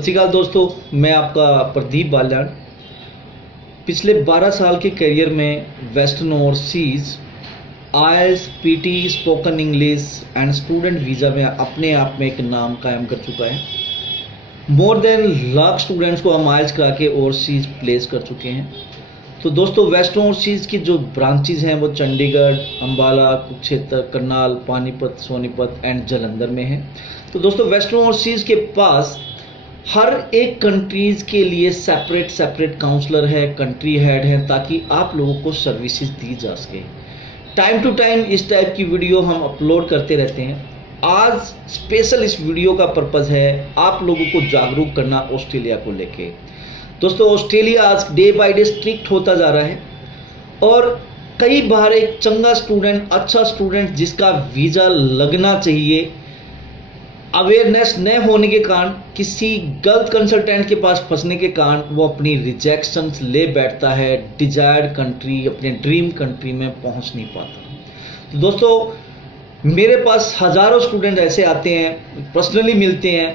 सत श्री अकाल दोस्तों, मैं आपका प्रदीप बाल्यान। पिछले 12 साल के करियर में western overseas IELTS, PT, spoken English and student visa में अपने आप में एक नाम कायम कर चुका है। मोर देन लाख स्टूडेंट्स को हम आईएलटीएस करा के ओवरसीज प्लेस कर चुके हैं। तो दोस्तों, वेस्टर्न ओवरसीज की जो ब्रांचेज हैं वो चंडीगढ़, अम्बाला, कुरुक्षेत्र, करनाल, पानीपत, सोनीपत एंड जालंधर में है। तो दोस्तों, वेस्टर्न ओवरसीज के पास हर एक कंट्रीज़ के लिए सेपरेट काउंसलर है, कंट्री हेड है, ताकि आप लोगों को सर्विसेज दी जा सके। टाइम टू टाइम इस टाइप की वीडियो हम अपलोड करते रहते हैं। आज स्पेशल इस वीडियो का पर्पज़ है आप लोगों को जागरूक करना ऑस्ट्रेलिया को लेके। दोस्तों, ऑस्ट्रेलिया आज डे बाय डे स्ट्रिक्ट होता जा रहा है और कई बार एक चंगा स्टूडेंट, अच्छा स्टूडेंट जिसका वीज़ा लगना चाहिए, अवेयरनेस न होने के कारण, किसी गलत कंसल्टेंट के पास फंसने के कारण वो अपनी रिजेक्शंस ले बैठता है, डिजायर्ड कंट्री, अपने ड्रीम कंट्री में पहुंच नहीं पाता। तो दोस्तों, मेरे पास हज़ारों स्टूडेंट ऐसे आते हैं, पर्सनली मिलते हैं,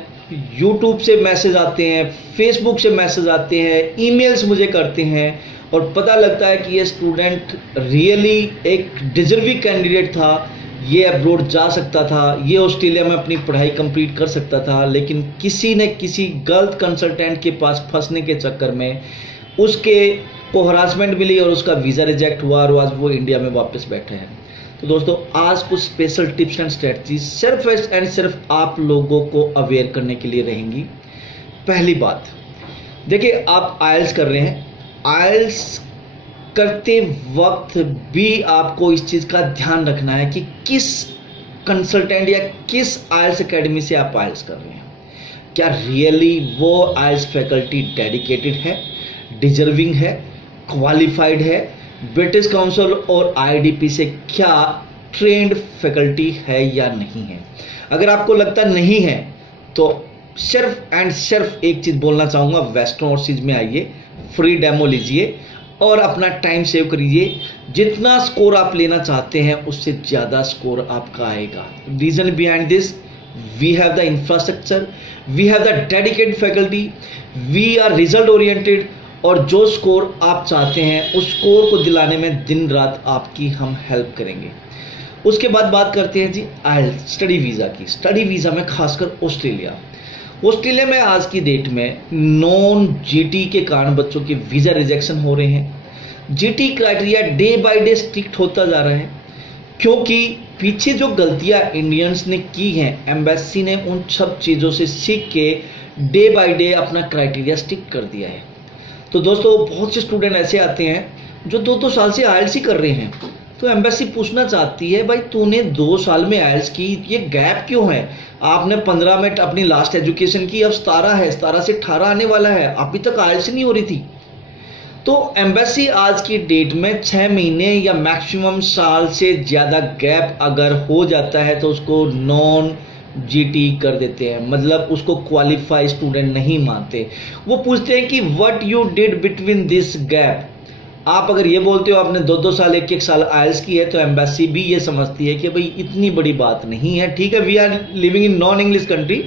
यूट्यूब से मैसेज आते हैं, फेसबुक से मैसेज आते हैं, ईमेल्स मुझे करते हैं और पता लगता है कि ये स्टूडेंट रियली एक डिजर्विंग कैंडिडेट था, ये अब्रॉड जा सकता था, ये ऑस्ट्रेलिया में अपनी पढ़ाई कंप्लीट कर सकता था, लेकिन किसी ने किसी गलत कंसल्टेंट के पास फंसने के चक्कर में उसके को हरासमेंट मिली और उसका वीज़ा रिजेक्ट हुआ और आज वो इंडिया में वापस बैठे हैं। तो दोस्तों, आज कुछ स्पेशल टिप्स एंड स्ट्रेटजीज सिर्फ एंड सिर्फ आप लोगों को अवेयर करने के लिए रहेंगी। पहली बात, देखिए, आप आईएलटीएस कर रहे हैं, आईएलटीएस करते वक्त भी आपको इस चीज़ का ध्यान रखना है कि किस कंसल्टेंट या किस आईएलटीएस एकेडमी से आप आईएलटीएस कर रहे हैं। क्या रियली वो आईएलटीएस फैकल्टी डेडिकेटेड है, डिजर्विंग है, क्वालिफाइड है, ब्रिटिश काउंसिल और आईडीपी से क्या ट्रेंड फैकल्टी है या नहीं है। अगर आपको लगता नहीं है तो सिर्फ एंड सिर्फ एक चीज़ बोलना चाहूँगा, वेस्टर्न ओवरसीज में आइए, फ्री डेमो लीजिए और अपना टाइम सेव करिए। जितना स्कोर आप लेना चाहते हैं उससे ज़्यादा स्कोर आपका आएगा। Reason behind this, we have the infrastructure, we have the dedicated faculty, we are result oriented और जो स्कोर आप चाहते हैं उस स्कोर को दिलाने में दिन रात आपकी हम हेल्प करेंगे। उसके बाद बात करते हैं जी आईएलटीएस स्टडी वीज़ा की। स्टडी वीज़ा में खासकर ऑस्ट्रेलिया में आज की डेट में नॉन जीटी के कारण बच्चों के वीज़ा रिजेक्शन हो रहे हैं। GT criteria day by day strict होता जा रहा है क्योंकि पीछे जो गलतियां इंडियंस ने की हैं, एम्बेसी ने उन सब चीज़ों से सीख के डे बाय डे अपना क्राइटेरिया स्ट्रिक्ट कर दिया है। तो दोस्तों, बहुत से स्टूडेंट ऐसे आते हैं जो 2-2 साल से आईएलटीएस कर रहे हैं। तो एम्बेसी पूछना चाहती है, भाई तूने 2 साल में आईएलटीएस की, ये गैप क्यों है? आपने 15 में अपनी लास्ट एजुकेशन की, अब 17 है, 17 से 18 आने वाला है, अभी तक आईएलटीएस नहीं हो रही थी। तो एम्बेसी आज की डेट में 6 महीने या मैक्सिमम साल से ज़्यादा गैप अगर हो जाता है तो उसको नॉन जीटी कर देते हैं, मतलब उसको क्वालिफाई स्टूडेंट नहीं मानते। वो पूछते हैं कि what you did between this gap. आप अगर ये बोलते हो आपने 2-2 साल, 1-1 साल आईएलटीएस की है, तो एम्बेसी भी ये समझती है कि भाई इतनी बड़ी बात नहीं है। ठीक है, we are living in non English country,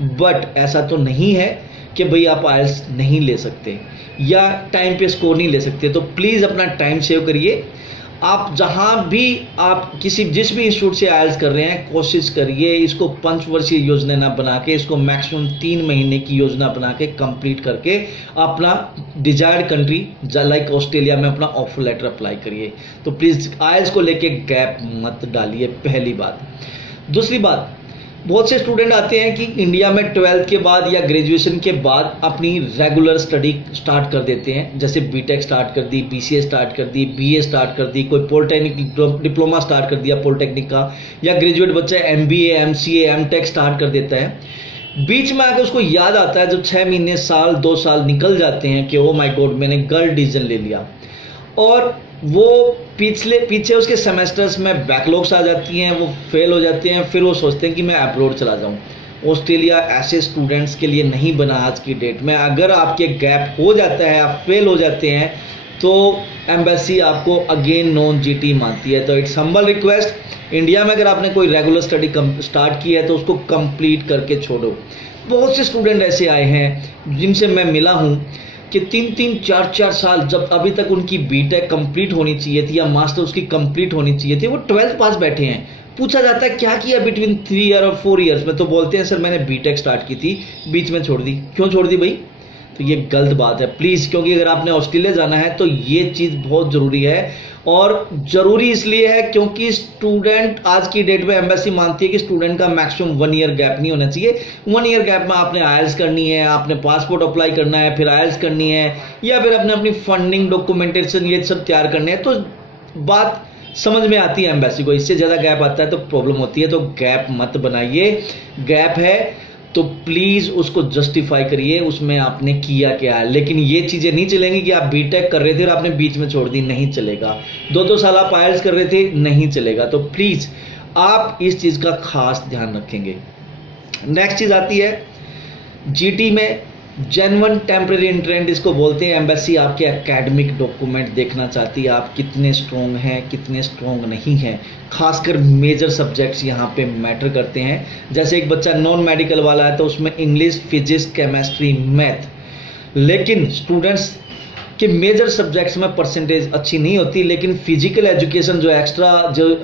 but ऐसा तो नहीं है कि भाई आप आईएलटीएस नहीं ले सकते या टाइम पे स्कोर नहीं ले सकते। तो प्लीज़ अपना टाइम सेव करिए। आप जहाँ भी आप जिस भी इंस्टीट्यूट से आईएलटीएस कर रहे हैं, कोशिश करिए इसको 5 वर्षीय योजना ना बना के, इसको मैक्सिमम 3 महीने की योजना बना के कंप्लीट करके अपना डिजायर्ड कंट्री लाइक ऑस्ट्रेलिया में अपना ऑफर लेटर अप्लाई करिए। तो प्लीज़ आईएलटीएस को लेके गैप मत डालिए, पहली बात। दूसरी बात, बहुत से स्टूडेंट आते हैं कि इंडिया में 12th के बाद या ग्रेजुएशन के बाद अपनी रेगुलर स्टडी स्टार्ट कर देते हैं, जैसे बीटेक स्टार्ट कर दी, बीसीए स्टार्ट कर दी, बीए स्टार्ट कर दी, कोई पॉलिटेक्निक डिप्लोमा स्टार्ट कर दिया पॉलिटेक्निक का, या ग्रेजुएट बच्चा एमबीए, एमसीए, एमटेक स्टार्ट कर देता है। बीच में आकर उसको याद आता है जब 6 महीने, साल, 2 साल निकल जाते हैं कि ओ माय गॉड, मैंने गलत डिसीजन ले लिया, और वो पीछे उसके सेमेस्टर्स में बैकलॉग्स आ जाती हैं, वो फेल हो जाते हैं, फिर वो सोचते हैं कि मैं अब्रॉड चला जाऊं। ऑस्ट्रेलिया ऐसे स्टूडेंट्स के लिए नहीं बना आज की डेट में। अगर आपके गैप हो जाता है, आप फेल हो जाते हैं, तो एम्बेसी आपको अगेन नॉन जीटी मानती है। तो इट्स हम्बल रिक्वेस्ट, इंडिया में अगर आपने कोई रेगुलर स्टडी स्टार्ट की है तो उसको कंप्लीट करके छोड़ो। बहुत से स्टूडेंट ऐसे आए हैं जिनसे मैं मिला हूँ कि 3-3, 4-4 साल, जब अभी तक उनकी बीटेक कंप्लीट होनी चाहिए थी या मास्टर उसकी कंप्लीट होनी चाहिए थी, वो 12th पास बैठे हैं। पूछा जाता है क्या किया बिटवीन 3 ईयर और 4 ईयर्स में, तो बोलते हैं सर मैंने बीटेक स्टार्ट की थी, बीच में छोड़ दी। क्यों छोड़ दी भाई? तो ये गलत बात है प्लीज़, क्योंकि अगर आपने ऑस्ट्रेलिया जाना है तो ये चीज़ बहुत ज़रूरी है। और ज़रूरी इसलिए है क्योंकि स्टूडेंट आज की डेट में एम्बेसी मानती है कि स्टूडेंट का मैक्सिमम 1 ईयर गैप नहीं होना चाहिए। 1 ईयर गैप में आपने आइल्स करनी है, आपने पासपोर्ट अप्लाई करना है, फिर आइल्स करनी है, या फिर अपने अपनी फंडिंग डॉक्यूमेंटेशन ये सब तैयार करने हैं, तो बात समझ में आती है एम्बेसी को। इससे ज़्यादा गैप आता है तो प्रॉब्लम होती है। तो गैप मत बनाइए, गैप है तो प्लीज़ उसको जस्टिफाई करिए, उसमें आपने किया क्या है। लेकिन ये चीज़ें नहीं चलेंगी कि आप बीटेक कर रहे थे और आपने बीच में छोड़ दी, नहीं चलेगा। 2-2 साल आप आइल्स कर रहे थे, नहीं चलेगा। तो प्लीज़ आप इस चीज़ का खास ध्यान रखेंगे। नेक्स्ट चीज़ आती है जीटी में जेन्युइन टेम्परेरी एंट्रेंट, इसको बोलते हैं। एम्बेसी आपके एकेडमिक डॉक्यूमेंट देखना चाहती है, आप कितने स्ट्रॉन्ग हैं, कितने स्ट्रॉन्ग नहीं हैं। खासकर मेजर सब्जेक्ट्स यहाँ पे मैटर करते हैं। जैसे एक बच्चा नॉन मेडिकल वाला है तो उसमें इंग्लिश, फिजिक्स, केमिस्ट्री, मैथ, लेकिन स्टूडेंट्स के मेजर सब्जेक्ट्स में परसेंटेज अच्छी नहीं होती, लेकिन फिजिकल एजुकेशन जो एक्स्ट्रा जो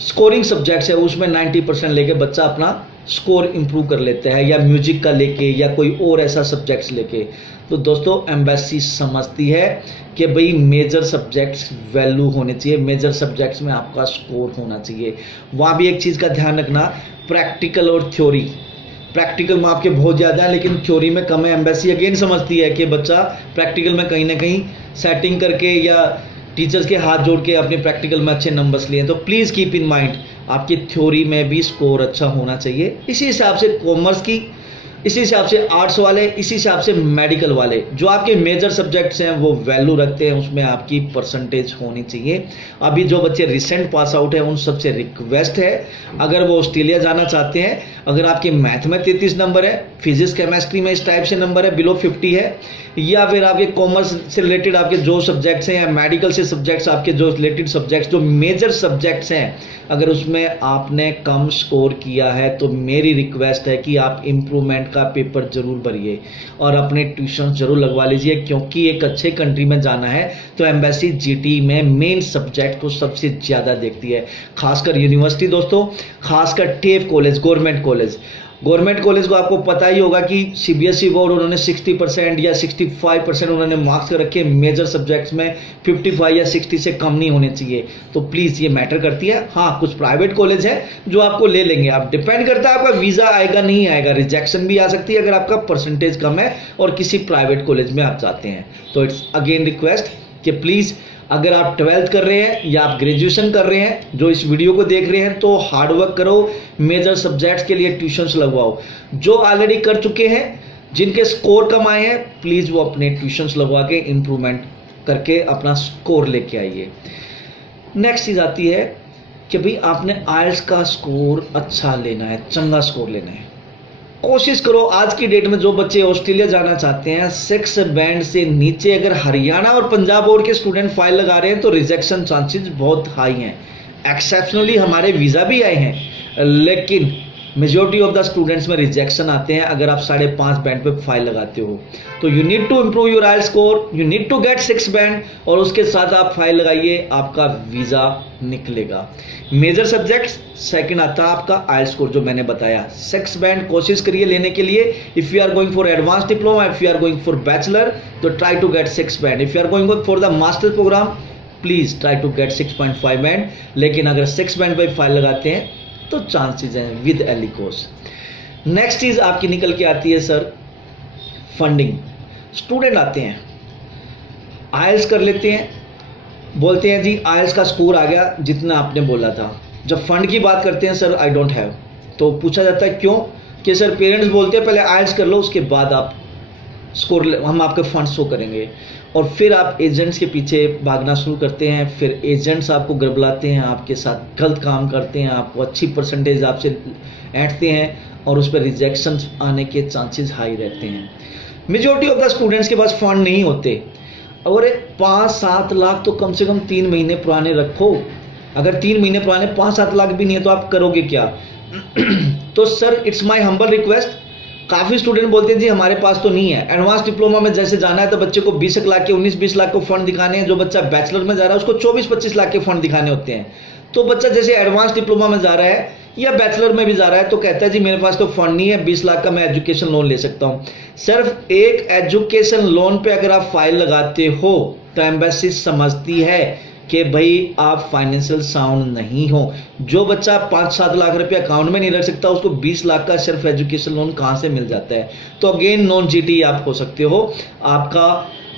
स्कोरिंग सब्जेक्ट्स है उसमें 90% लेके बच्चा अपना स्कोर इंप्रूव कर लेता है, या म्यूजिक का लेके या कोई और ऐसा सब्जेक्ट्स लेके। तो दोस्तों एम्बेसी समझती है कि भाई मेजर सब्जेक्ट्स वैल्यू होने चाहिए, मेजर सब्जेक्ट्स में आपका स्कोर होना चाहिए। वहाँ भी एक चीज़ का ध्यान रखना, प्रैक्टिकल और थ्योरी। प्रैक्टिकल में आपके बहुत ज़्यादा है लेकिन थ्योरी में कम है। एम्बेसी अगेन समझती है कि बच्चा प्रैक्टिकल में कहीं ना कहीं सेटिंग करके या टीचर्स के हाथ जोड़ के अपने प्रैक्टिकल में अच्छे नंबर्स लिए। तो प्लीज़ कीप इन माइंड आपकी थ्योरी में भी स्कोर अच्छा होना चाहिए। इसी हिसाब से कॉमर्स की, इसी हिसाब से आर्ट्स वाले, इसी हिसाब से मेडिकल वाले, जो आपके मेजर सब्जेक्ट्स हैं वो वैल्यू रखते हैं, उसमें आपकी परसेंटेज होनी चाहिए। अभी जो बच्चे रिसेंट पास आउट हैं उन सबसे रिक्वेस्ट है, अगर वो ऑस्ट्रेलिया जाना चाहते हैं, अगर आपके मैथ में 33 नंबर है, फिजिक्स केमिस्ट्री में इस टाइप से नंबर है बिलो 50 है, या फिर आपके कॉमर्स से रिलेटेड आपके जो सब्जेक्ट्स हैं, या मेडिकल से सब्जेक्ट्स आपके जो रिलेटेड सब्जेक्ट्स जो मेजर सब्जेक्ट्स हैं, अगर उसमें आपने कम स्कोर किया है तो मेरी रिक्वेस्ट है कि आप इम्प्रूवमेंट का पेपर जरूर भरिए और अपने ट्यूशन जरूर लगवा लीजिए, क्योंकि एक अच्छे कंट्री में जाना है तो एम्बेसी जीटी में मेन सब्जेक्ट को सबसे ज़्यादा देखती है। खासकर यूनिवर्सिटी दोस्तों, खासकर टेफ कॉलेज, गवर्नमेंट कॉलेज को आपको पता ही होगा कि सीबीएसई बोर्ड उन्होंने 60% या 65% उन्होंने मार्क्स रखे, मेजर सब्जेक्ट्स में 55 या 60 से कम नहीं होने चाहिए। तो प्लीज़ ये मैटर करती है। हाँ, कुछ प्राइवेट कॉलेज है जो आपको ले लेंगे, आप डिपेंड करता है आपका वीज़ा आएगा नहीं आएगा, रिजेक्शन भी आ सकती है अगर आपका परसेंटेज कम है और किसी प्राइवेट कॉलेज में आप जाते हैं। तो इट्स अगेन रिक्वेस्ट कि प्लीज़ अगर आप 12th कर रहे हैं या आप ग्रेजुएशन कर रहे हैं, जो इस वीडियो को देख रहे हैं, तो हार्डवर्क करो, मेजर सब्जेक्ट्स के लिए ट्यूशन्स लगवाओ। जो ऑलरेडी कर चुके हैं, जिनके स्कोर कम आए हैं, प्लीज़ वो अपने ट्यूशन्स लगवा के इम्प्रूवमेंट करके अपना स्कोर लेके आइए। नेक्स्ट चीज़ आती है कि भाई आपने आइल्स का स्कोर अच्छा लेना है, चंगा स्कोर लेना है। कोशिश करो, आज की डेट में जो बच्चे ऑस्ट्रेलिया जाना चाहते हैं 6 बैंड से नीचे अगर हरियाणा और पंजाब बोर्ड के स्टूडेंट फाइल लगा रहे हैं तो रिजेक्शन चांसेस बहुत हाई हैं। एक्सेप्शनली हमारे वीज़ा भी आए हैं, लेकिन मेजॉरिटी ऑफ द स्टूडेंट्स में रिजेक्शन आते हैं अगर आप 5.5 बैंड पे फाइल लगाते हो। तो you need to improve your IELTS score, you need to get 6 band, और उसके साथ आप फाइल लगाइए, आपका वीज़ा निकलेगा। मेजर सब्जेक्ट्स सेकंड आता है आपका आइल्स स्कोर, जो मैंने बताया। 6 बैंड कोशिश करिए लेने के लिए। If you are going for advance diploma, if you are going for bachelor, तो try to get 6 band. If you are going for the master program, please try to get 6.5 band. लेकिन अगर 6 band पर file लगाते हैं तो chances हैं with एलिकोस। Next चीज़ आपकी निकल के आती है सर फंडिंग। स्टूडेंट आते हैं, आइल्स कर लेते हैं, बोलते हैं जी आइल्स का स्कोर आ गया जितना आपने बोला था। जब फंड की बात करते हैं सर आई डोंट हैव, तो पूछा जाता है क्यों, कि सर पेरेंट्स बोलते हैं पहले आइल्स कर लो उसके बाद आप स्कोर, हम आपके फंड शो करेंगे। और फिर आप एजेंट्स के पीछे भागना शुरू करते हैं, फिर एजेंट्स आपको गड़बड़ाते हैं, आपके साथ गलत काम करते हैं, आपको अच्छी परसेंटेज आपसे ऐंठते हैं और उस पर रिजेक्शन आने के चांसेस हाई रहते हैं। मेजॉरिटी ऑफ द स्टूडेंट्स के पास फंड नहीं होते, और 5-7 लाख तो कम से कम 3 महीने पुराने रखो। अगर 3 महीने पुराने 5-7 लाख भी नहीं है तो आप करोगे क्या? तो sir it's my humble request, काफ़ी स्टूडेंट बोलते हैं जी हमारे पास तो नहीं है। एडवांस डिप्लोमा में जैसे जाना है तो बच्चे को 20 लाख के 19-20 लाख को फंड दिखाने हैं, जो बच्चा बैचलर में जा रहा है उसको 24-25 लाख के फंड दिखाने होते हैं। तो बच्चा जैसे एडवांस डिप्लोमा में जा रहा है या बैचलर में भी जा रहा है तो कहता है जी मेरे पास तो फंड नहीं है, 20 लाख का मैं एजुकेशन लोन ले सकता हूँ। सिर्फ एक एजुकेशन लोन पे अगर आप फाइल लगाते हो तो एम्बेसी समझती है कि भाई आप फाइनेंशियल साउंड नहीं हो। जो बच्चा 5-7 लाख रुपए अकाउंट में नहीं रख सकता उसको 20 लाख का सिर्फ एजुकेशन लोन कहाँ से मिल जाता है। तो अगेन नॉन जीटी आप हो सकते हो, आपका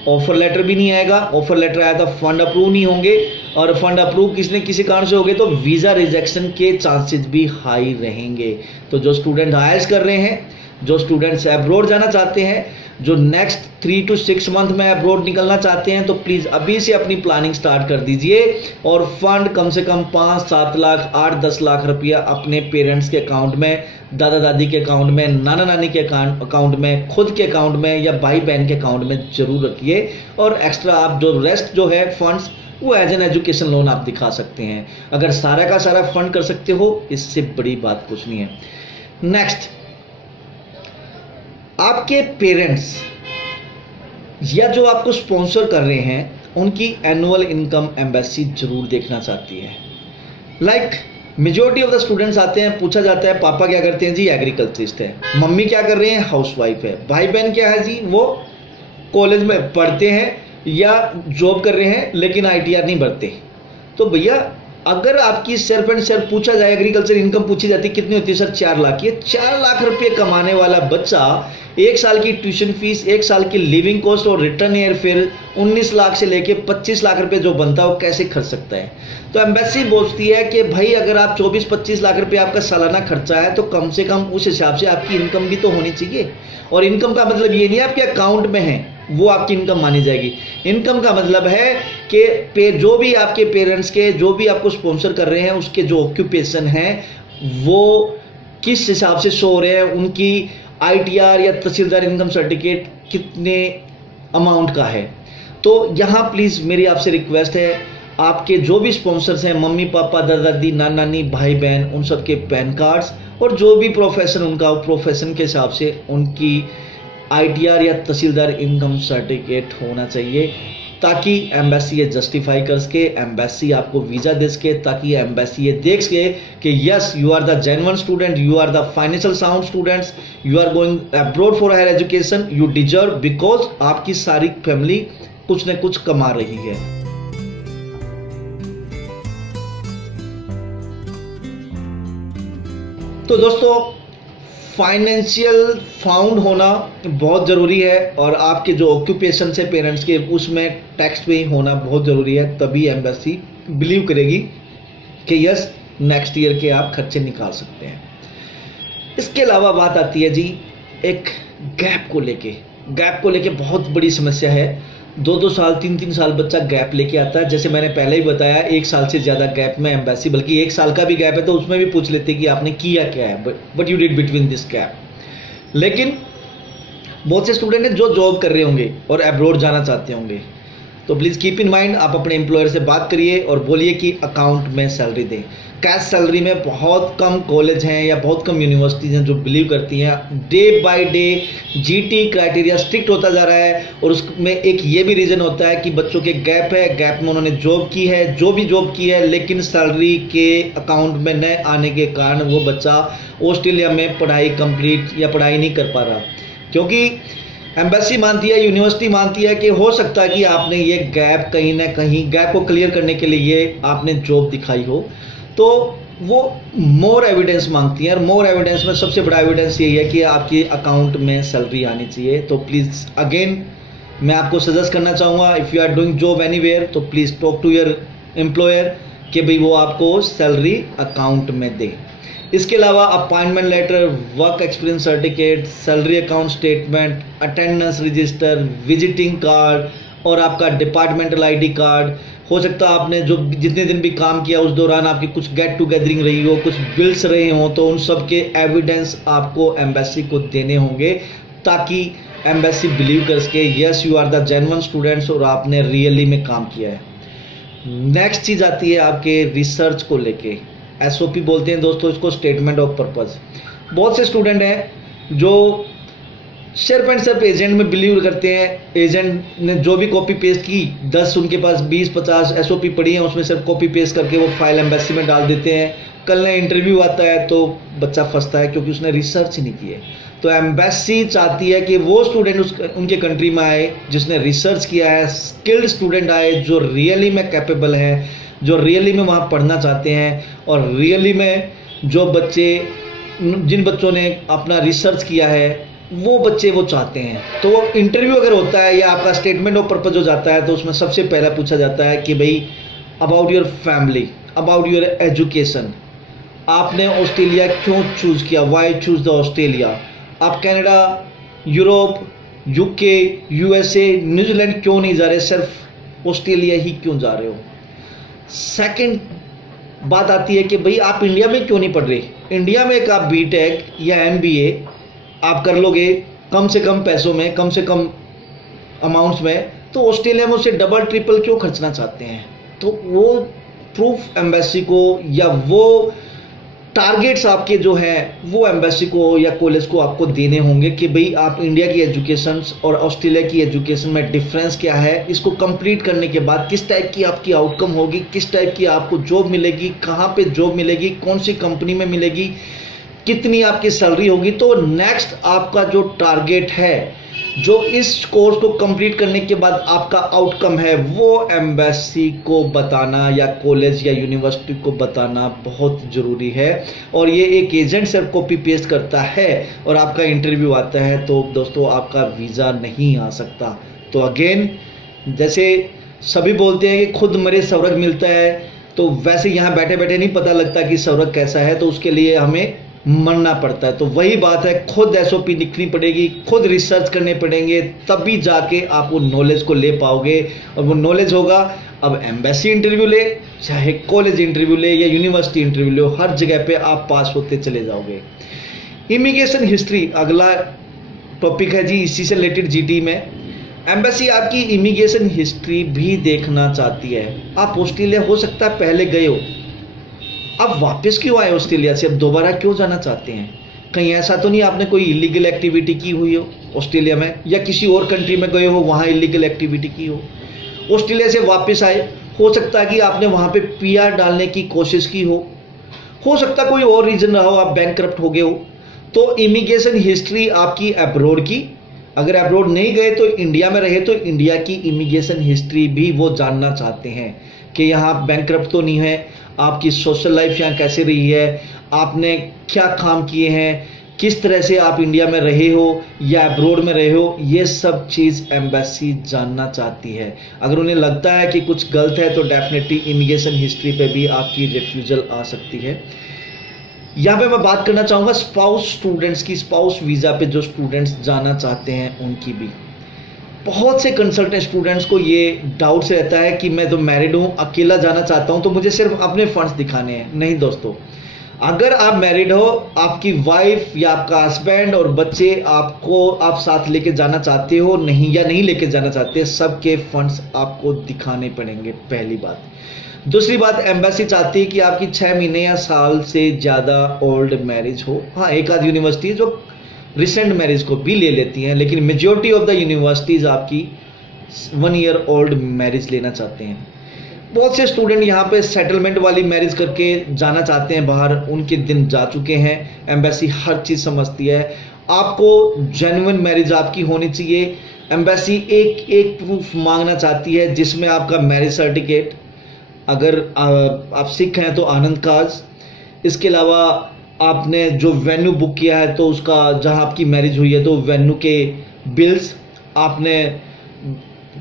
ऑफर लेटर भी नहीं आएगा, ऑफर लेटर आया तो फंड अप्रूव नहीं होंगे, और फंड अप्रूव किसी कारण से हो गए तो वीज़ा रिजेक्शन के चांसेस भी हाई रहेंगे। तो जो स्टूडेंट आईएलटीएस कर रहे हैं, जो स्टूडेंट्स अब्रॉड जाना चाहते हैं, जो नेक्स्ट 3 to 6 मंथ में अब्रॉड निकलना चाहते हैं, तो प्लीज़ अभी से अपनी प्लानिंग स्टार्ट कर दीजिए और फंड कम से कम 5-7 लाख 8-10 लाख रुपया अपने पेरेंट्स के अकाउंट में, दादा दादी के अकाउंट में, नाना नानी के अकाउंट में, खुद के अकाउंट में या भाई बहन के अकाउंट में जरूर रखिए। और एक्स्ट्रा आप जो रेस्ट जो है फंड्स वो एज एन एजुकेशन लोन आप दिखा सकते हैं। अगर सारा का सारा फंड कर सकते हो इससे बड़ी बात कुछ नहीं है। नेक्स्ट, आपके पेरेंट्स या जो आपको स्पॉन्सर कर रहे हैं उनकी एनुअल इनकम एम्बेसी जरूर देखना चाहती है। Like majority of the students आते हैं, पूछा जाता है पापा क्या करते हैं जी, एग्रीकल्चरिस्ट है, मम्मी क्या कर रहे हैं, हाउसवाइफ है, भाई बहन क्या है जी, वो कॉलेज में पढ़ते हैं या जॉब कर रहे हैं लेकिन आईटीआर नहीं भरते। तो भैया अगर आपकी सिर्फ एंड सिर्फ पूछा जाए एग्रीकल्चर इनकम पूछी जाती कितनी होती है सर, 4 लाख। ये 4 लाख रुपए कमाने वाला बच्चा 1 साल की ट्यूशन फीस, 1 साल की लिविंग कॉस्ट और रिटर्न एयर फेयर 19 लाख से लेके 25 लाख रुपए जो बनता है वो कैसे खर्च सकता है। तो एम्बेसी बोलती है कि भाई अगर आप 24-25 लाख रुपए आपका सालाना खर्चा है तो कम से कम उस हिसाब से आपकी इनकम भी तो होनी चाहिए। और इनकम का मतलब ये नहीं है आपके अकाउंट में है वो आपकी इनकम मानी जाएगी। इनकम का मतलब है कि जो भी आपके पेरेंट्स के जो भी आपको स्पॉन्सर कर रहे हैं उसके जो ऑक्यूपेशन है वो किस हिसाब से शो हो रहे हैं, उनकी आईटीआर या तहसीलदार इनकम सर्टिफिकेट कितने अमाउंट का है। तो यहाँ प्लीज़ मेरी आपसे रिक्वेस्ट है, आपके जो भी स्पॉन्सर्स हैं, मम्मी पापा दादा दादी नाना नानी भाई बहन, उन सबके पैन कार्ड्स और जो भी प्रोफेशन उनका प्रोफेशन के हिसाब से उनकी आईटीआर या तहसीलदार इनकम सर्टिफिकेट होना चाहिए, ताकि एम्बेसी ये जस्टिफाई कर सके, एम्बेसी आपको वीज़ा दे सके, ताकि एम्बेसी ये देख सके कि yes you are the genuine student, you are the financial sound students, you are going abroad for higher education, you deserve, because आपकी सारी फैमिली कुछ न कुछ कमा रही है। तो दोस्तों फाइनेंशियल फाउंड होना बहुत ज़रूरी है और आपके जो ऑक्यूपेशन से पेरेंट्स के उसमें टैक्स पे होना बहुत ज़रूरी है, तभी एम्बेसी बिलीव करेगी कि यस नेक्स्ट ईयर के आप खर्चे निकाल सकते हैं। इसके अलावा बात आती है जी एक गैप को लेके बहुत बड़ी समस्या है। 2-2 साल 3-3 साल बच्चा गैप लेके आता है। जैसे मैंने पहले ही बताया 1 साल से ज़्यादा गैप में एम्बेसी, बल्कि 1 साल का भी गैप है तो उसमें भी पूछ लेते कि आपने किया क्या है, but you did between this gap. लेकिन बहुत से स्टूडेंट हैं जो जॉब कर रहे होंगे और अब्रॉड जाना चाहते होंगे, तो प्लीज़ कीप इन माइंड, आप अपने एम्प्लॉयर से बात करिए और बोलिए कि अकाउंट में सैलरी दें। कैश सैलरी में बहुत कम कॉलेज हैं या बहुत कम यूनिवर्सिटीज़ हैं जो बिलीव करती हैं। Day by day GT criteria strict होता जा रहा है और उसमें एक ये भी रीज़न होता है कि बच्चों के गैप है, गैप में उन्होंने जॉब की है, जो भी जॉब की है, लेकिन सैलरी के अकाउंट में न आने के कारण वो बच्चा ऑस्ट्रेलिया में पढ़ाई कंप्लीट या पढ़ाई नहीं कर पा रहा, क्योंकि एम्बेसी मानती है, यूनिवर्सिटी मानती है कि हो सकता है कि आपने ये गैप कहीं ना कहीं गैप को क्लियर करने के लिए आपने जॉब दिखाई हो, तो वो मोर एविडेंस मांगती है। और मोर एविडेंस में सबसे बड़ा एविडेंस यही है कि आपके अकाउंट में सैलरी आनी चाहिए। तो प्लीज़ अगेन मैं आपको सजेस्ट करना चाहूँगा, if you are doing job anywhere तो please talk to your employer कि भाई वो आपको सैलरी अकाउंट में दे। इसके अलावा appointment letter, work experience certificate, salary account statement, attendance register, visiting card और आपका डिपार्टमेंटल आईडी कार्ड। हो सकता है आपने जो जितने दिन भी काम किया उस दौरान आपकी कुछ गेट टू गैदरिंग रही हो, कुछ बिल्स रहे हों, तो उन सब के एविडेंस आपको एम्बेसी को देने होंगे, ताकि एम्बेसी बिलीव कर सके yes you are the genuine students और आपने रियली में काम किया है। नेक्स्ट चीज़ आती है आपके रिसर्च को लेके, एसओपी बोलते हैं दोस्तों इसको, स्टेटमेंट ऑफ पर्पस। बहुत से स्टूडेंट हैं जो सिर्फ एंड सिर्फ एजेंट में बिलीव करते हैं। एजेंट ने जो भी कॉपी पेस्ट की, 10 उनके पास 20-50 एसओपी पड़ी हैं, उसमें सिर्फ कॉपी पेस्ट करके वो फाइल एम्बेसी में डाल देते हैं। कल ने इंटरव्यू आता है तो बच्चा फंसता है क्योंकि उसने रिसर्च नहीं की है। तो एम्बेसी चाहती है कि वो स्टूडेंट उनके कंट्री में आए जिसने रिसर्च किया है, स्किल्ड स्टूडेंट आए जो रियली में कैपेबल है, जो रियली में वहाँ पढ़ना चाहते हैं, और रियली में जो बच्चे, जिन बच्चों ने अपना रिसर्च किया है वो बच्चे वो चाहते हैं। तो वो इंटरव्यू अगर होता है या आपका स्टेटमेंट ऑफ पर्पज हो जाता है तो उसमें सबसे पहला पूछा जाता है कि भाई about your family, about your education, आपने ऑस्ट्रेलिया क्यों चूज़ किया, वाई चूज़ द ऑस्ट्रेलिया, आप Canada, Europe, UK, USA, New Zealand क्यों नहीं जा रहे, सिर्फ ऑस्ट्रेलिया ही क्यों जा रहे हो। सेकंड बात आती है कि भाई आप इंडिया में क्यों नहीं पढ़ रहे। इंडिया में एक आप बीटेक या एमबीए आप कर लोगे कम से कम पैसों में, कम से कम अमाउंट्स में, तो ऑस्ट्रेलिया में उसे डबल ट्रिपल क्यों खर्चना चाहते हैं। तो वो प्रूफ एम्बेसी को या वो टारगेट्स आपके जो हैं वो एम्बेसी को या कॉलेज को आपको देने होंगे कि भाई आप इंडिया की एजुकेशन और ऑस्ट्रेलिया की एजुकेशन में डिफरेंस क्या है, इसको कंप्लीट करने के बाद किस टाइप की आपकी आउटकम होगी, किस टाइप की आपको जॉब मिलेगी, कहाँ पे जॉब मिलेगी, कौन सी कंपनी में मिलेगी, कितनी आपकी सैलरी होगी। तो नेक्स्ट आपका जो टारगेट है, जो इस कोर्स को कंप्लीट करने के बाद आपका आउटकम है, वो एम्बेसी को बताना या कॉलेज या यूनिवर्सिटी को बताना बहुत ज़रूरी है। और ये एक एजेंट सिर्फ कॉपी पेस्ट करता है और आपका इंटरव्यू आता है तो दोस्तों आपका वीज़ा नहीं आ सकता। तो अगेन, जैसे सभी बोलते हैं कि खुद मरे स्वर्ग मिलता है, तो वैसे यहाँ बैठे बैठे नहीं पता लगता कि स्वर्ग कैसा है, तो उसके लिए हमें मरना पड़ता है। तो वही बात है, खुद एसओपी लिखनी पड़ेगी, खुद रिसर्च करने पड़ेंगे, तभी जाके आप वो नॉलेज को ले पाओगे। और वो नॉलेज होगा, अब एम्बेसी इंटरव्यू ले, चाहे कॉलेज इंटरव्यू ले या यूनिवर्सिटी इंटरव्यू ले, हर जगह पे आप पास होते चले जाओगे। इमिग्रेशन हिस्ट्री अगला टॉपिक है जी, इसी से रिलेटेड जीटी में एम्बेसी आपकी इमिग्रेशन हिस्ट्री भी देखना चाहती है। आप ऑस्ट्रेलिया हो सकता है पहले गए हो, अब वापस क्यों आए ऑस्ट्रेलिया से, अब दोबारा क्यों जाना चाहते हैं। कहीं ऐसा तो नहीं आपने कोई इलीगल एक्टिविटी की हुई हो ऑस्ट्रेलिया में, या किसी और कंट्री में गए हो वहाँ इलीगल एक्टिविटी की हो, ऑस्ट्रेलिया से वापस आए, हो सकता है कि आपने वहाँ पे पीआर डालने की कोशिश की हो सकता है कोई और रीजन रहा हो, आप बैंकक्रप्ट हो गए हो। तो इमिग्रेशन हिस्ट्री आपकी अब्रॉड की, अगर अब्रॉड नहीं गए तो इंडिया में रहे तो इंडिया की इमिग्रेशन हिस्ट्री भी वो जानना चाहते हैं कि यहाँ बैंकक्रप्ट तो नहीं है, आपकी सोशल लाइफ यहाँ कैसे रही है, आपने क्या काम किए हैं, किस तरह से आप इंडिया में रहे हो या अब्रॉड में रहे हो, ये सब चीज़ एम्बेसी जानना चाहती है। अगर उन्हें लगता है कि कुछ गलत है तो डेफिनेटली इमिग्रेशन हिस्ट्री पे भी आपकी रिफ्यूजल आ सकती है। यहाँ पे मैं बात करना चाहूँगा स्पाउस स्टूडेंट्स की, स्पाउस वीज़ा पे जो स्टूडेंट्स जाना चाहते हैं उनकी भी। बहुत से कंसल्टेंट स्टूडेंट्स को ये डाउट से रहता है कि मैं तो मैरिड हूँ, अकेला जाना चाहता हूँ, तो मुझे सिर्फ अपने फंड्स दिखाने हैं। नहीं दोस्तों, अगर आप मैरिड हो, आपकी वाइफ या आपका हस्बैंड और बच्चे आपको आप साथ लेके जाना चाहते हो नहीं या नहीं लेके जाना चाहते, सबके फंड्स आपको दिखाने पड़ेंगे, पहली बात। दूसरी बात, एम्बेसी चाहती है कि आपकी 6 महीने या साल से ज़्यादा ओल्ड मैरिज हो। हाँ, एक आध यूनिवर्सिटी जो रिसेंट मैरिज को भी ले लेती हैं, लेकिन मेजॉरिटी ऑफ द यूनिवर्सिटीज़ आपकी 1 ईयर ओल्ड मैरिज लेना चाहते हैं। बहुत से स्टूडेंट यहाँ पे सेटलमेंट वाली मैरिज करके जाना चाहते हैं बाहर, उनके दिन जा चुके हैं। एम्बेसी हर चीज़ समझती है, आपको जेन्युइन मैरिज आपकी होनी चाहिए। एम्बेसी एक प्रूफ मांगना चाहती है जिसमें आपका मैरिज सर्टिफिकेट, अगर आप सिख हैं तो आनंद काज, इसके अलावा आपने जो वेन्यू बुक किया है तो उसका, जहां आपकी मैरिज हुई है तो वेन्यू के बिल्स, आपने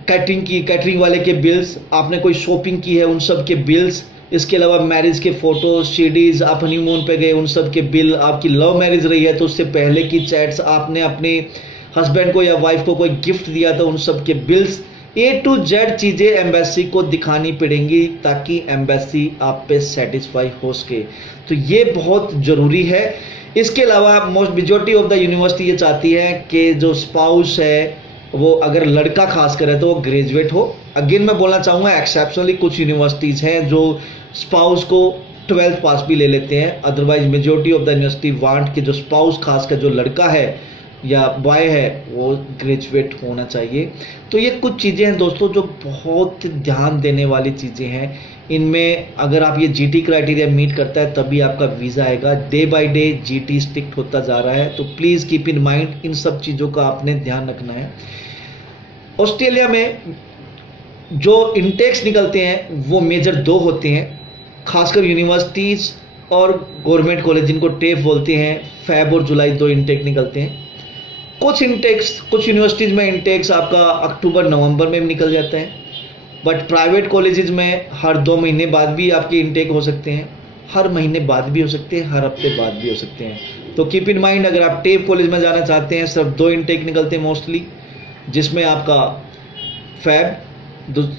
कैटरिंग वाले के बिल्स, आपने कोई शॉपिंग की है उन सब के बिल्स, इसके अलावा मैरिज के फोटोज, सीडीज, आप हनीमून पे गए उन सब के बिल, आपकी लव मैरिज रही है तो उससे पहले की चैट्स, आपने अपने हस्बैंड को या वाइफ को कोई गिफ्ट दिया था उन सब के बिल्स, A to Z चीज़ें एम्बेसी को दिखानी पड़ेंगी ताकि एम्बेसी आप पे सेटिस्फाई हो सके। तो ये बहुत ज़रूरी है। इसके अलावा most majority of the university ये चाहती है कि जो स्पाउस है वो, अगर लड़का खास कर है तो वो ग्रेजुएट हो। अगेन मैं बोलना चाहूँगा, एक्सेप्शनली कुछ यूनिवर्सिटीज़ हैं जो स्पाउस को 12th पास भी ले लेते हैं, otherwise majority of the university want कि जो स्पाउस खास कर जो लड़का है या बॉय है वो ग्रेजुएट होना चाहिए। तो ये कुछ चीज़ें हैं दोस्तों जो बहुत ध्यान देने वाली चीज़ें हैं। इनमें अगर आप ये जीटी क्राइटेरिया मीट करता है तभी आपका वीज़ा आएगा। Day by day GT strict होता जा रहा है, तो प्लीज़ कीप इन माइंड, इन सब चीज़ों का आपने ध्यान रखना है। ऑस्ट्रेलिया में जो इनटेक्स निकलते हैं वो मेजर 2 होते हैं, खासकर यूनिवर्सिटीज़ और गवर्नमेंट कॉलेज जिनको टेफ बोलते हैं। फेब और जुलाई 2 इनटेक निकलते हैं। कुछ यूनिवर्सिटीज़ में इनटेक्स आपका अक्टूबर नवंबर में निकल जाता है, बट प्राइवेट कॉलेजेस में हर 2 महीने बाद भी आपके इनटेक हो सकते हैं, हर महीने बाद भी हो सकते हैं, हर हफ्ते बाद भी हो सकते हैं। तो कीप इन माइंड, अगर आप टेफ कॉलेज में जाना चाहते हैं सिर्फ 2 इनटेक निकलते हैं मोस्टली, जिसमें आपका फेब,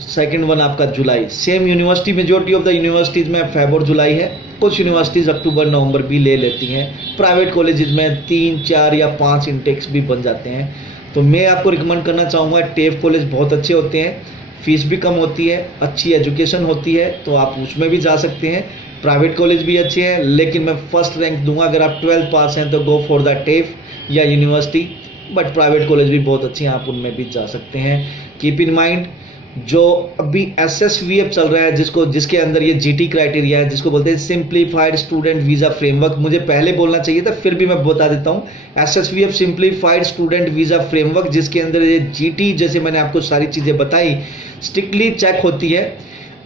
सेकेंड वन आपका जुलाई। Same university, majority of the universities में फेब और जुलाई है। कुछ यूनिवर्सिटीज़ अक्टूबर नवंबर भी ले लेती हैं। प्राइवेट कॉलेजेस में 3, 4 या 5 इनटेक्स भी बन जाते हैं। तो मैं आपको रिकमेंड करना चाहूँगा, टेफ कॉलेज बहुत अच्छे होते हैं, फीस भी कम होती है, अच्छी एजुकेशन होती है, तो आप उसमें भी जा सकते हैं। प्राइवेट कॉलेज भी अच्छे हैं, लेकिन मैं फर्स्ट रैंक दूंगा अगर आप 12th पास हैं तो गो फॉर द टेफ या यूनिवर्सिटी, बट प्राइवेट कॉलेज भी बहुत अच्छे हैं, आप उनमें भी जा सकते हैं। कीप इन माइंड, जो अभी SSVF चल रहा है, जिसके अंदर ये जीटी क्राइटेरिया है, जिसको बोलते हैं सिंप्लीफाइड स्टूडेंट वीज़ा फ्रेमवर्क, मुझे पहले बोलना चाहिए था, फिर भी मैं बता देता हूँ। SSVF simplified student visa framework, जिसके अंदर ये जीटी, जैसे मैंने आपको सारी चीज़ें बताई, स्ट्रिक्टली चेक होती है।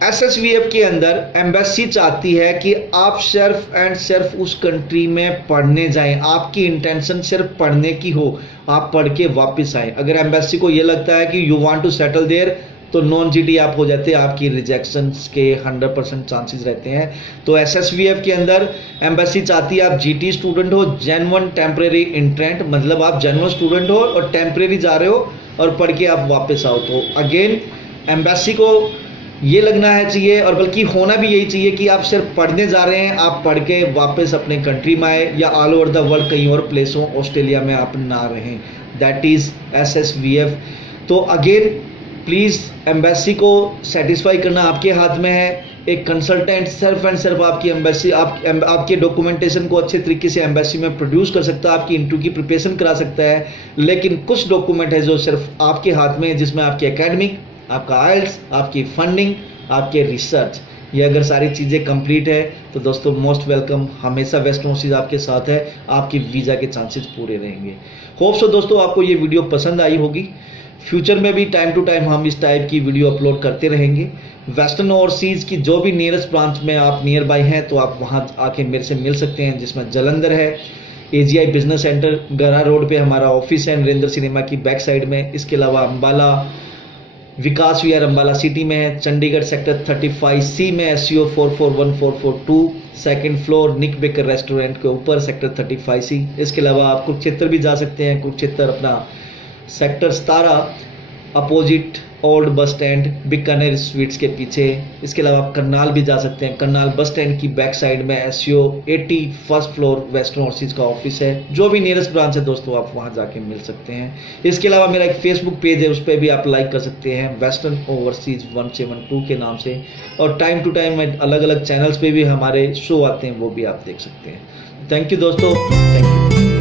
SSVF के अंदर एम्बेसी चाहती है कि आप सिर्फ एंड सिर्फ उस कंट्री में पढ़ने जाएं, आपकी इंटेंशन सिर्फ पढ़ने की हो, आप पढ़ के वापस आएँ। अगर एम्बेसी को ये लगता है कि you want to settle there, तो नॉन जीटी आप हो जाते हैं, आपकी रिजेक्शन के 100% चांसेस रहते हैं। तो SSVF के अंदर एम्बेसी चाहती है आप जीटी स्टूडेंट हो, जेन्युइन टेम्परेरी इंट्रेंट, मतलब आप जेन्युइन स्टूडेंट हो और टेम्परेरी जा रहे हो और पढ़ के आप वापस आओ। तो अगेन एम्बेसी को ये लगना है चाहिए, और बल्कि होना भी यही चाहिए कि आप सिर्फ पढ़ने जा रहे हैं, आप पढ़ के वापस अपने कंट्री में आए, या ऑल ओवर द वर्ल्ड कहीं और प्लेस हो, ऑस्ट्रेलिया में आप ना रहें। That is SSVF। तो अगेन प्लीज़, एम्बेसी को सेटिस्फाई करना आपके हाथ में है। एक कंसल्टेंट सिर्फ एंड सिर्फ आपकी एम्बेसी, आपके डॉक्यूमेंटेशन को अच्छे तरीके से एम्बेसी में प्रोड्यूस कर सकता है, आपकी इंटरव्यू की प्रिपरेशन करा सकता है। लेकिन कुछ डॉक्यूमेंट है जो सिर्फ आपके हाथ में है, जिसमें आपकी एकेडमिक, आपका आइल्स, आपकी फंडिंग, आपके रिसर्च, ये अगर सारी चीज़ें कंप्लीट है तो दोस्तों मोस्ट वेलकम। हमेशा वेस्ट ओवरसीज आपके साथ है, आपकी वीज़ा के चांसेस पूरे रहेंगे। होप सो दोस्तों आपको ये वीडियो पसंद आई होगी। फ्यूचर में भी टाइम टू टाइम हम इस टाइप की वीडियो अपलोड करते रहेंगे। वेस्टर्न ओवरसीज़ की जो भी नियरेस्ट ब्रांच में आप नियर बाय हैं तो आप वहां आके मेरे से मिल सकते हैं, जिसमें जलंधर है, AGI बिजनेस सेंटर गरा रोड पे हमारा ऑफिस है, नरेंद्र सिनेमा की बैक साइड में। इसके अलावा अम्बाला विकास विहार अम्बाला सिटी में है, चंडीगढ़ सेक्टर 35C में SCO 441442 सेकेंड फ्लोर निक बेकर रेस्टोरेंट के ऊपर सेक्टर 35C। इसके अलावा आप कुरुक्षेत्र भी जा सकते हैं, कुरुक्षेत्र अपना sector 17 opposite old bus stand Bikaner sweets के पीछे। इसके अलावा आप करनाल भी जा सकते हैं, करनाल बस स्टैंड की बैक साइड में SCO 80 first floor western overseas का ऑफिस है। जो भी नियरेस्ट ब्रांच है दोस्तों आप वहां जाके मिल सकते हैं। इसके अलावा मेरा एक फेसबुक पेज है, उस पर भी आप लाइक कर सकते हैं, वेस्टर्न ओवरसीज 172 के नाम से। और टाइम टू टाइम अलग अलग चैनल्स पे भी हमारे शो आते हैं, वो भी आप देख सकते हैं। थैंक यू दोस्तों, थैंक यू।